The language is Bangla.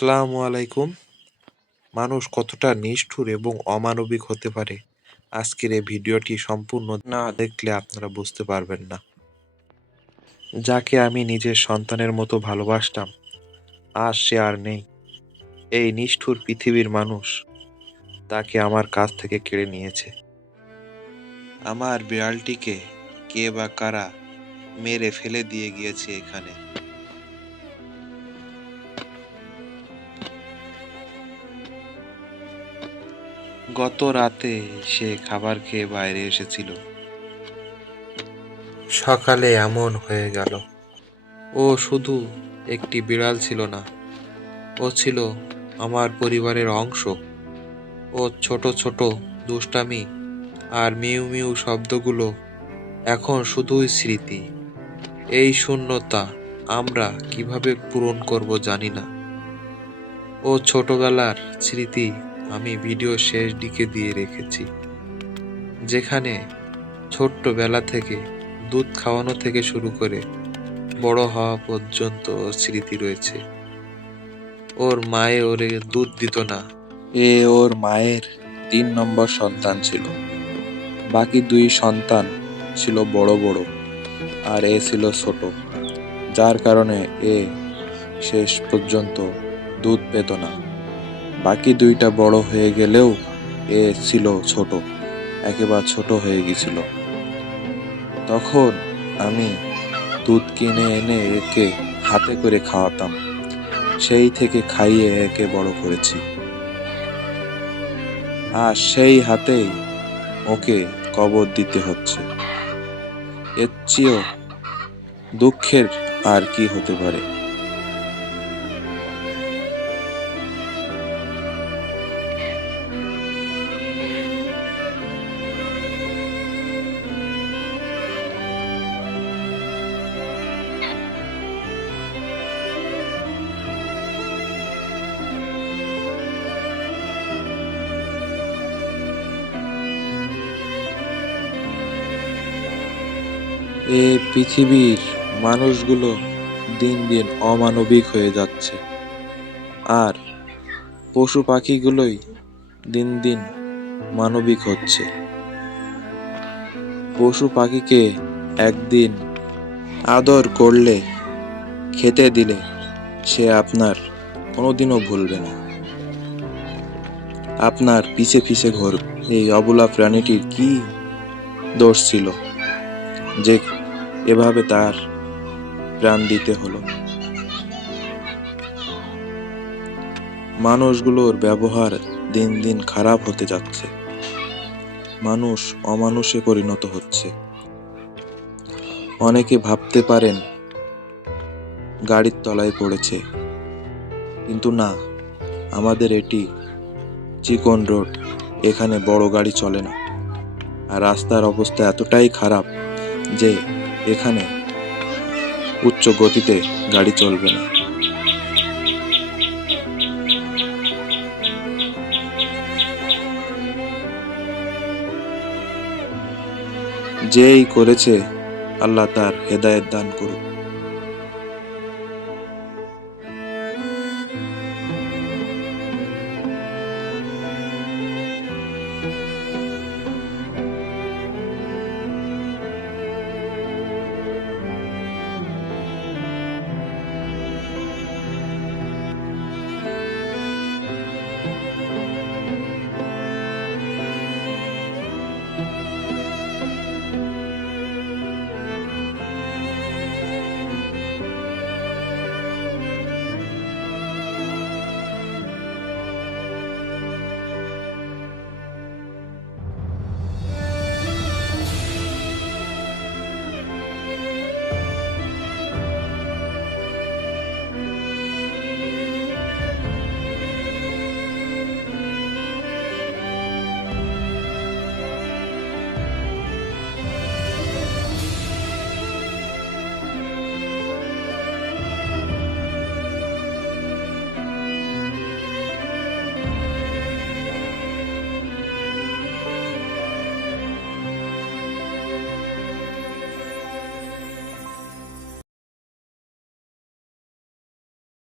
আসসালামু আলাইকুম। মানুষ কতটা নিষ্ঠুর এবং অমানবিক হতে পারে, আজকের এই ভিডিওটি সম্পূর্ণ না দেখলে আপনারা বুঝতে পারবেন না। যাকে আমি নিজের সন্তানের মতো ভালোবাসতাম, আজ সে আর নেই। এই নিষ্ঠুর পৃথিবীর মানুষ তাকে আমার কাছ থেকে কেড়ে নিয়েছে। আমার বিড়ালটিকে কে বা কারা মেরে ফেলে দিয়ে গিয়েছে এখানে। গত রাতে সে খাবার খেয়ে বাইরে এসেছিল। সকালে এমন হয়ে গেল। ও শুধু একটি বিড়াল ছিল না, ও ছিল আমার পরিবারের অংশ। ও ছোট ছোট দুষ্টামি আর মিউ মিউ শব্দগুলো এখন শুধুই স্মৃতি। এই শূন্যতা আমরা কিভাবে পূরণ করব জানি না। ও ছোটবেলার স্মৃতি আমি ভিডিও শেষ দিকে দিয়ে রেখেছি, যেখানে ছোট্টবেলা থেকে দুধ খাওয়ানো থেকে শুরু করে বড় হওয়া পর্যন্ত স্মৃতি রয়েছে। ওর মায়ে ওরে দুধ দিত না। ওর মায়ের 3 নম্বর সন্তান ছিল। বাকি 2 সন্তান ছিল বড় বড়, আর এ ছিল ছোট, যার কারণে এ শেষ পর্যন্ত দুধ পেত না। বাকি 2টা বড় হয়ে গেলেও এ ছিল ছোট, একেবারে ছোট হয়ে গেছিল। তখন আমি দুধ কিনে এনে একে হাতে করে খাওয়াতাম। সেই থেকে খাইয়ে একে বড় করেছি, আর সেই হাতেই ওকে কবর দিতে হচ্ছে। এর চেয়েও দুঃখের আর কি হতে পারে। এই পৃথিবীর মানুষগুলো দিন দিন অমানবিক হয়ে যাচ্ছে, আর পশু পাখিগুলোই দিন দিন মানবিক হচ্ছে। পশু পাখিকে একদিন আদর করলে, খেতে দিলে সে আপনার কোনোদিনও ভুলবে না, আপনার পিছে পিছে ঘুরবে। এই অবলা প্রাণীটির কি দোষ ছিল যে এভাবে তার প্রাণ দিতে হলো? মানুষগুলোর ব্যবহার দিন দিন খারাপ হতে যাচ্ছে। মানুষ অমানুষে পরিণত হচ্ছে। অনেকে ভাবতে পারেন গাড়ির তলায় পড়েছে, কিন্তু না, আমাদের এটি চিকন রোড, এখানে বড় গাড়ি চলে না। আর রাস্তার অবস্থা এতটাই খারাপ যে এখানে উচ্চ গতিতে গাড়ি চলবে না। যেই করেছে আল্লাহ তার হেদায়েত দান করুক।